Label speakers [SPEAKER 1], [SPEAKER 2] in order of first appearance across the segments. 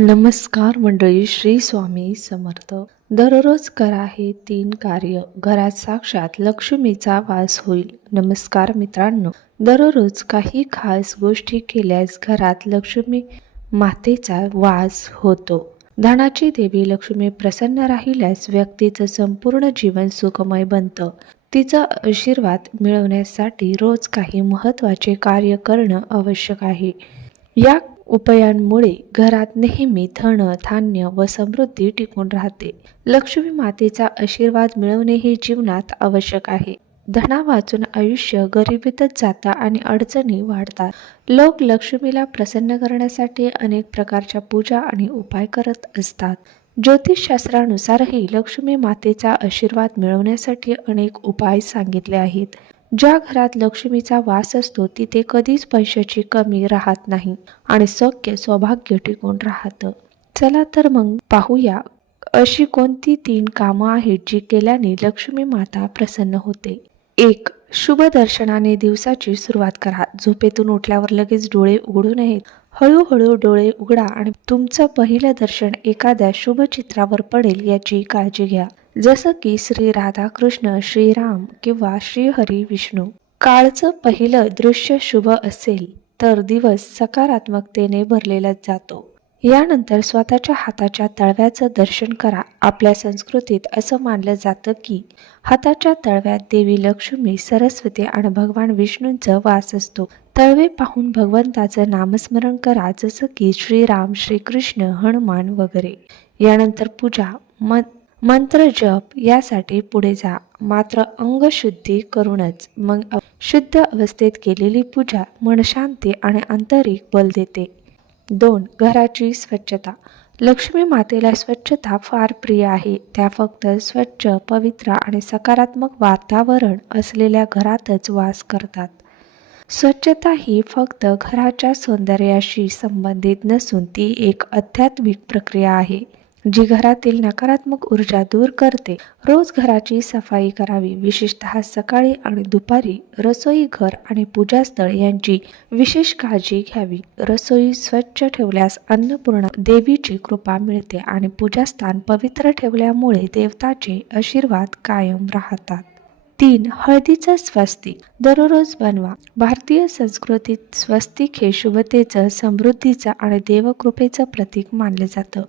[SPEAKER 1] नमस्कार मंडळी श्री स्वामी समर्थ. दररोज करा हे तीन कार्य. घरात साक्षात लक्ष्मीचा वास होईल. नमस्कार मित्रांनो दररोज काही खास गोष्टी केल्यास घरात लक्ष्मी मातेचा वास होतो. धनाची देवी लक्ष्मी प्रसन्न राहिल्यास व्यक्तीचं संपूर्ण जीवन सुखमय बनतं. तिचा आशीर्वाद मिळवण्यासाठी रोज काही महत्त्वाचे कार्य करणं आवश्यक आहे. या उपायांमुळे घरात नेहमी धन धान्य व समृद्धी टिकून राहते. लक्ष्मी मातेचा आशीर्वाद मिळवणे हे जीवनात आवश्यक आहे. धना वाचून आयुष्य गरिबीतच जातं आणि अडचणी वाढतात. लोक लक्ष्मीला प्रसन्न करण्यासाठी अनेक प्रकारच्या पूजा आणि उपाय करत असतात. ज्योतिषशास्त्रानुसारही लक्ष्मी मातेचा आशीर्वाद मिळवण्यासाठी अनेक उपाय सांगितले आहेत. ज्या घरात लक्ष्मीचा वास असतो तिथे कधीच पैशाची कमी राहत नाही आणि सौख्य सौभाग्य टिकून राहतं. चला तर मग पाहूया अशी कोणती तीन कामं आहेत जी केल्याने लक्ष्मी माता प्रसन्न होते. एक शुभ दर्शनाने दिवसाची सुरुवात करा. झोपेतून उठल्यावर लगेच डोळे उघडू नयेत. हळूहळू डोळे उघडा आणि तुमचं पहिलं दर्शन एखाद्या शुभ चित्रावर पडेल याची काळजी घ्या. जसं की श्री राधाकृष्ण श्रीराम किंवा श्रीहरी विष्णू. काळचं पहिलं दृश्य शुभ असेल तर दिवस सकारात्मकतेने भरलेला जातो. यानंतर स्वतःच्या हाताच्या तळव्याचं दर्शन करा. आपल्या संस्कृतीत असं मानलं जातं की हाताच्या तळव्यात देवी लक्ष्मी सरस्वती आणि भगवान विष्णूंचा वास असतो. तळवे पाहून भगवंताचं नामस्मरण करा जसं की श्रीराम श्रीकृष्ण हनुमान वगैरे. यानंतर पूजा मत मंत्र जप यासाठी पुढे जा. मात्र अंगशुद्धी करूनच मग शुद्ध अवस्थेत केलेली पूजा मनशांती आणि आंतरिक बल देते. दोन घराची स्वच्छता. लक्ष्मी मातेला स्वच्छता फार प्रिय आहे. त्या फक्त स्वच्छ पवित्र आणि सकारात्मक वातावरण असलेल्या घरातच वास करतात. स्वच्छता ही फक्त घराच्या सौंदर्याशी संबंधित नसून ती एक आध्यात्मिक प्रक्रिया आहे. जी घरातील नकारात्मक ऊर्जा दूर करते रोज घराची सफाई करावी. विशेषतः सकाळी आणि दुपारी रसोई घर आणि पूजास्थळ यांची विशेष काळजी घ्यावी. रसोई स्वच्छ ठेवल्यास अन्नपूर्णा देवीची कृपा मिळते आणि पूजास्थान पवित्र ठेवल्यामुळे देवताचे आशीर्वाद कायम राहतात. तीन हळदीचं स्वस्तिक दररोज बनवा. भारतीय संस्कृतीत स्वस्तिक हे शुभतेचं समृद्धीचं आणि देवकृपेचं प्रतीक मानलं जातं.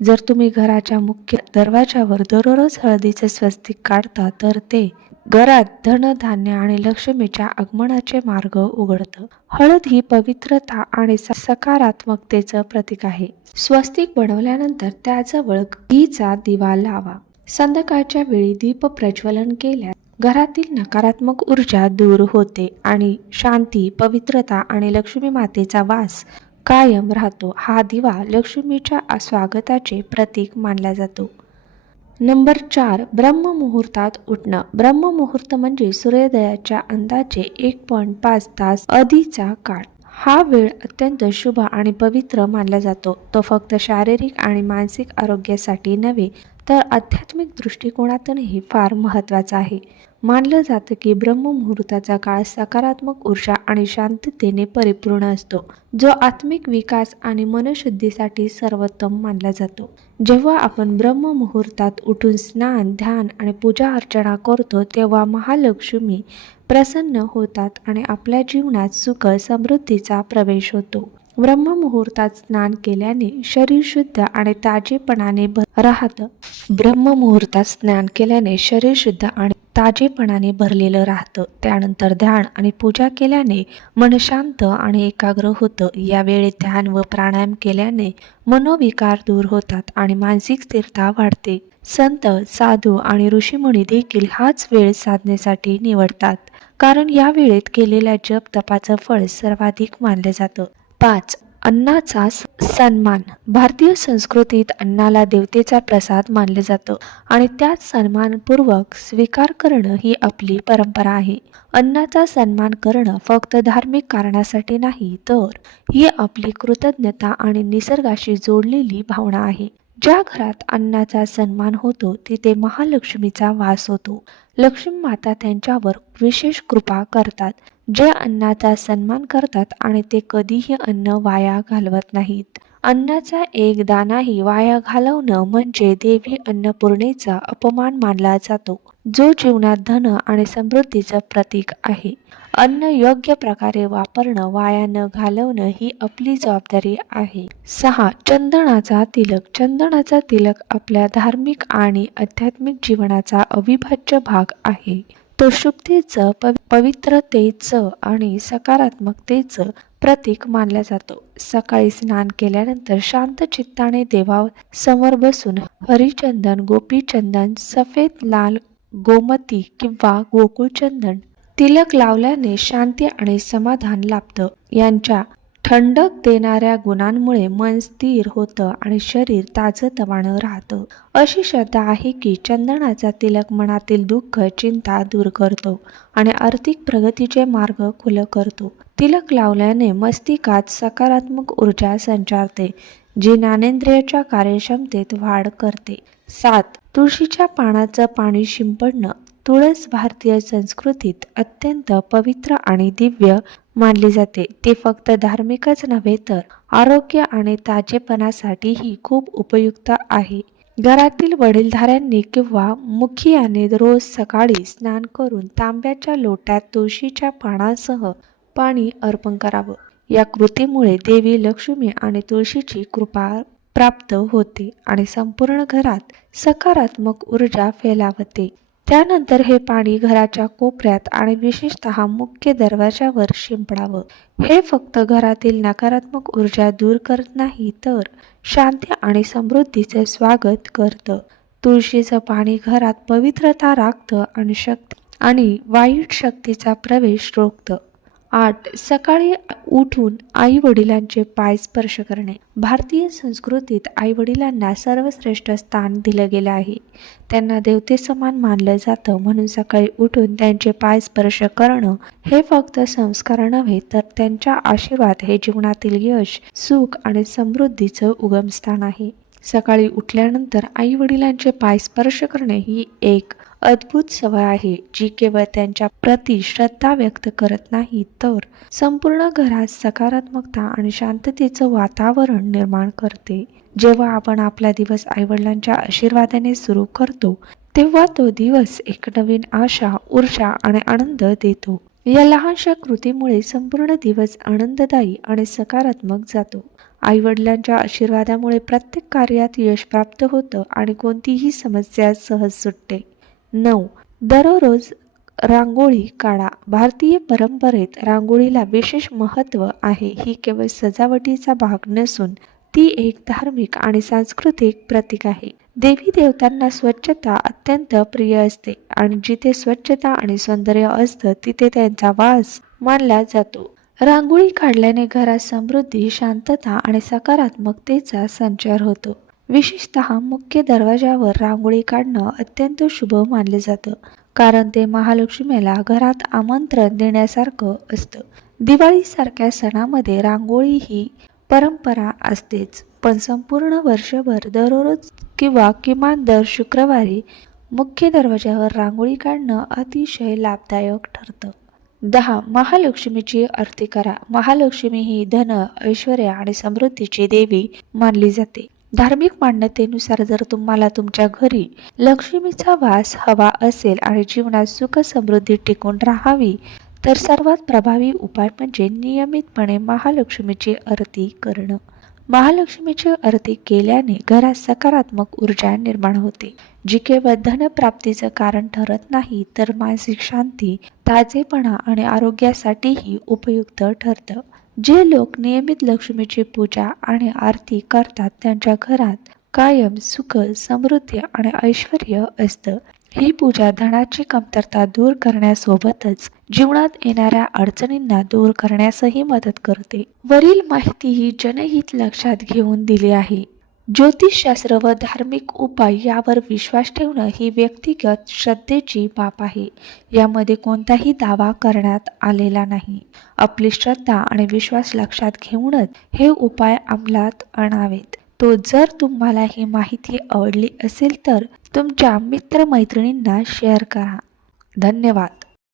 [SPEAKER 1] जर तुम्ही घराच्या मुख्य दरवाजावर दररोज हळदीचे स्वस्तिक काढता तर ते घरात धनधान्य आणि लक्ष्मीच्या आगमनाचे मार्ग उघडतं. हळद ही पवित्रता आणि सकारात्मकतेचं प्रतीक आहे. स्वस्तिक बनवल्यानंतर त्याजवळ घीचा दिवा लावा. संध्याकाळच्या वेळी दीप प्रज्वलन केल्यास घरातील नकारात्मक ऊर्जा दूर होते आणि शांती पवित्रता आणि लक्ष्मी मातेचा वास कायम राहतो. हा दिवा लक्ष्मीच्या स्वागताचे प्रतीक मानला जातो. नंबर चार ब्रह्ममुहूर्तात उठणं. ब्रह्ममुहूर्त म्हणजे सूर्योदयाच्या अंदाजे एक पॉईंट पाच तास आधीचा काळ. हा वेळ अत्यंत शुभ आणि पवित्र मानला जातो. तो फक्त शारीरिक आणि मानसिक आरोग्यासाठी नव्हे तर आध्यात्मिक दृष्टिकोनातूनही फार महत्त्वाचा आहे. मानलं जातं की ब्रह्ममुहूर्ताचा काळ सकारात्मक ऊर्जा आणि शांततेने परिपूर्ण असतो जो आत्मिक विकास आणि मनशुद्धीसाठी सर्वोत्तम मानला जातो. जेव्हा आपण ब्रह्ममुहूर्तात उठून स्नान ध्यान आणि पूजा अर्चना करतो तेव्हा महालक्ष्मी प्रसन्न होतात आणि आपल्या जीवनात सुख समृद्धीचा प्रवेश होतो. ब्रह्ममुहूर्तात स्नान केल्याने शरीर शुद्ध आणि ताजेपणाने भर राहतं. ब्रह्ममुहूर्तात स्नान केल्याने शरीर शुद्ध आणि ताजेपणाने भरलेलं राहतं. त्यानंतर ध्यान आणि पूजा केल्याने मन शांत आणि एकाग्र होतं. यावेळी ध्यान व प्राणायाम केल्याने मनोविकार दूर होतात आणि मानसिक स्थिरता वाढते. संत साधू आणि ऋषीमुनी देखील हाच वेळ साधनेसाठी निवडतात. कारण या वेळेत केलेल्या जप तपाचं फळ सर्वाधिक मानलं जातं. पाच अन्नाचा स- सन्मान. भारतीय संस्कृतीत अन्नाला देवतेचा प्रसाद मानले जातं आणि त्यात सन्मानपूर्वक स्वीकार करणं ही आपली परंपरा आहे. अन्नाचा सन्मान करणं फक्त धार्मिक कारणासाठी नाही तर ही आपली कृतज्ञता आणि निसर्गाशी जोडलेली भावना आहे. ज्या घरात अन्नाचा सन्मान होतो तिथे महालक्ष्मीचा वास होतो. लक्ष्मी माता त्यांच्यावर विशेष कृपा करतात. जे अन्नाचा सन्मान करतात आणि ते कधीही अन्न वाया घालवत नाहीत. अन्नाचा एक दानाही वाया घालवणं म्हणजे देवी अन्नपूर्णेचा अपमान मानला जातो जो जीवनात धन आणि समृद्धीचं प्रतीक आहे. अन्न योग्य प्रकारे वापरणं वाया न घालवणं ही आपली जबाबदारी आहे. सहा चंदनाचा तिलक. चंदनाचा तिलक आपल्या धार्मिक आणि आध्यात्मिक जीवनाचा अविभाज्य भाग आहे. तो शुद्धतेचं पवित्रतेचं आणि सकारात्मकतेचं प्रतीक मानला जातो. सकाळी स्नान केल्यानंतर शांत चित्ताने देवा समोर बसून हरिचंदन गोपीचंदन सफेद लाल गोमती किंवा गोकुळचंदन तिलक लावल्याने शांती आणि समाधान लाभतं. यांच्या थंडक देणाऱ्या गुणांमुळे मन स्थिर होतं आणि शरीर ताजतवानं राहतं. अशी श्रद्धा आहे की चंदनाचा तिलक मनातील दुःख चिंता दूर करतो आणि आर्थिक प्रगतीचे मार्ग खुलं करतो. तिलक लावल्याने मस्तिकात सकारात्मक ऊर्जा संचारते जी ज्ञानेंद्रियाच्या कार्यक्षमतेत वाढ करते. सात. तुळशीच्या पानाचं पाणी शिंपडणं. तुळस भारतीय संस्कृतीत अत्यंत पवित्र आणि दिव्य मानली जाते. ते फक्त धार्मिकच नव्हे तर आरोग्य आणि ताजेपणासाठीही खूप उपयुक्त आहे. घरातील वडीलधाऱ्यांनी किंवा मुखियाने रोज सकाळी स्नान करून तांब्याच्या लोट्यात तुळशीच्या पानासह पाणी अर्पण करावं. या कृतीमुळे देवी लक्ष्मी आणि तुळशीची कृपा प्राप्त होते आणि संपूर्ण घरात सकारात्मक ऊर्जा फैलावते. त्यानंतर हे पाणी घराच्या कोपऱ्यात आणि विशेषतः मुख्य दरवाजावर शिंपडावं. हे फक्त घरातील नकारात्मक ऊर्जा दूर करत नाही तर शांती आणि समृद्धीचे स्वागत करतं. तुळशीचं पाणी घरात पवित्रता राखतं आणि शक्ती आणि वाईट शक्तीचा प्रवेश रोखतं. आठ सकाळी उठून आई वडिलांचे पाय स्पर्श करणे. भारतीय संस्कृतीत आई वडिलांना सर्वश्रेष्ठ स्थान दिलं गेलं आहे. त्यांना देवते समान मानलं जातं. म्हणून सकाळी उठून त्यांचे पाय स्पर्श करणं हे फक्त संस्कार नव्हे तर त्यांच्या आशीर्वाद हे जीवनातील यश सुख आणि समृद्धीचं उगमस्थान आहे. सकाळी उठल्यानंतर आई वडिलांचे पाय स्पर्श करणे ही एक अद्भुत सवय आहे जी केवळ त्यांच्या प्रति श्रद्धा व्यक्त करत नाही तर संपूर्ण घरात सकारात्मकता आणि शांततेचं वातावरण निर्माण करते. जेव्हा आपण आपला दिवस आईवडिलांच्या आशीर्वादाने सुरू करतो तेव्हा तो दिवस एक नवीन आशा ऊर्जा आणि आनंद देतो. या लहानशा कृतीमुळे संपूर्ण दिवस आनंददायी आणि सकारात्मक जातो. आई वडिलांच्या आशीर्वादामुळे प्रत्येक कार्यात यश प्राप्त होतं आणि कोणतीही समस्या सहज सुटते. नऊ. दररोज रांगोळी काढा. भारतीय परंपरेत रांगोळीला विशेष महत्त्व आहे. ही केवळ सजावटीचा भाग नसून ती एक धार्मिक आणि सांस्कृतिक प्रतीक आहे. देवी देवतांना स्वच्छता अत्यंत प्रिय असते आणि जिथे स्वच्छता आणि सौंदर्य असतं तिथे त्यांचा वास मानला जातो. रांगोळी काढल्याने घरात समृद्धी शांतता आणि सकारात्मकतेचा संचार होतो. विशेषतः मुख्य दरवाजावर रांगोळी काढणं अत्यंत शुभ मानलं जातं. कारण ते महालक्ष्मीला घरात आमंत्रण देण्यासारखं असतं. दिवाळीसारख्या सणामध्ये रांगोळी ही परंपरा असतेच. पण संपूर्ण वर्षभर दररोज किंवा किमान दर शुक्रवारी मुख्य दरवाजावर रांगोळी काढणं अतिशय लाभदायक ठरतं. दहा महालक्ष्मीची आरती करा. महालक्ष्मी ही धन ऐश्वर आणि समृद्धीची देवी मानली जाते. धार्मिक मान्यतेनुसार जर तुम्हाला तुमच्या घरी लक्ष्मीचा वास हवा असेल आणि जीवनात सुख समृद्धी टिकून राहावी तर सर्वात प्रभावी उपाय म्हणजे नियमितपणे महालक्ष्मीची आरती करणं. महालक्ष्मीची आरती केल्याने घरात सकारात्मक ऊर्जा निर्माण होते. जी केवळ धनप्राप्तीचं कारण ठरत नाही तर मानसिक शांती ताजेपणा आणि आरोग्यासाठीही उपयुक्त ठरतं. जे लोक नियमित लक्ष्मीची पूजा आणि आरती करतात त्यांच्या घरात कायम सुख समृद्धी आणि ऐश्वर असतं. ही पूजा धनाची कमतरता दूर करण्यासोबतच जीवनात येणाऱ्या अडचणींना दूर करण्यासही मदत करते. वरील माहिती ही जनहित लक्षात घेऊन दिली आहे. ज्योतिषशास्त्र व धार्मिक उपाय यावर विश्वास ठेवणं ही व्यक्तिगत श्रद्धेची बाब आहे. यामध्ये कोणताही दावा करण्यात आलेला नाही. आपली श्रद्धा आणि विश्वास लक्षात घेऊनच हे उपाय अंमलात आणावेत. तो जर तुम्हाला ही माहिती आवडली असेल तर तुमच्या मित्रमैत्रिणींना शेअर करा. धन्यवाद.